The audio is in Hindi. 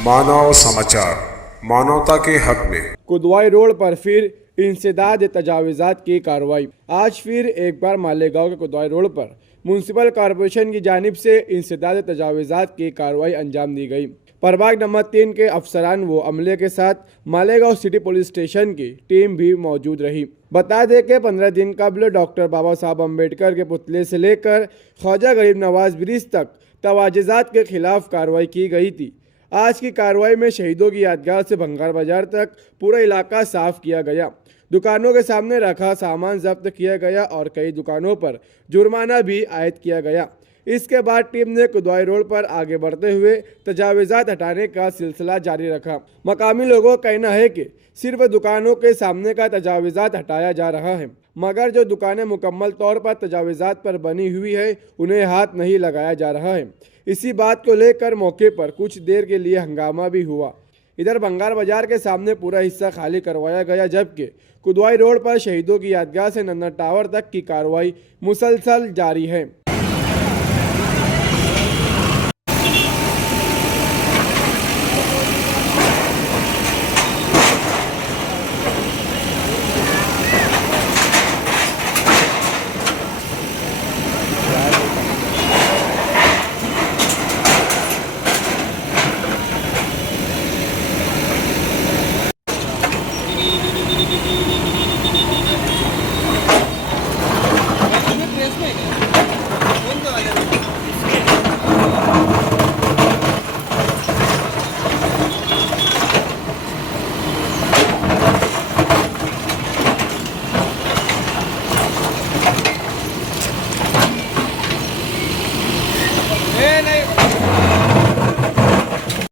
मानव समाचार, मानवता के हक में। कुदवाई रोड पर फिर इंसदाद तजावीज़ात की कार्रवाई। आज फिर एक बार मालेगांव के कुदवाई रोड पर म्यूनसिपल कॉरपोरेशन की जानिब से इंसदाद तजावीज़ात की कार्रवाई अंजाम दी गई। प्रभाग नंबर 3 के अफसरान व अमले के साथ मालेगांव सिटी पुलिस स्टेशन की टीम भी मौजूद रही। बता दें कि 15 दिन कबल डॉक्टर बाबा साहब अम्बेडकर के पुतले से लेकर ख्वाजा गरीब नवाज ब्रिज तक तवाज़ुज़ात के खिलाफ कार्रवाई की गई थी। आज की कार्रवाई में शहीदों की यादगार से भंगार बाजार तक पूरा इलाका साफ किया गया। दुकानों के सामने रखा सामान जब्त किया गया और कई दुकानों पर जुर्माना भी आयद किया गया। इसके बाद टीम ने कुदवाई रोड पर आगे बढ़ते हुए तजावीज़ात हटाने का सिलसिला जारी रखा। मकामी लोगों का कहना है कि सिर्फ दुकानों के सामने का तजावीज़ात हटाया जा रहा है, मगर जो दुकानें मुकम्मल तौर पर तजावीज़ात पर बनी हुई है उन्हें हाथ नहीं लगाया जा रहा है। इसी बात को लेकर मौके पर कुछ देर के लिए हंगामा भी हुआ। इधर भंगार बाजार के सामने पूरा हिस्सा खाली करवाया गया, जबकि कुदवाई रोड पर शहीदों की यादगार से नन्ना टावर तक की कार्रवाई मुसलसल जारी है।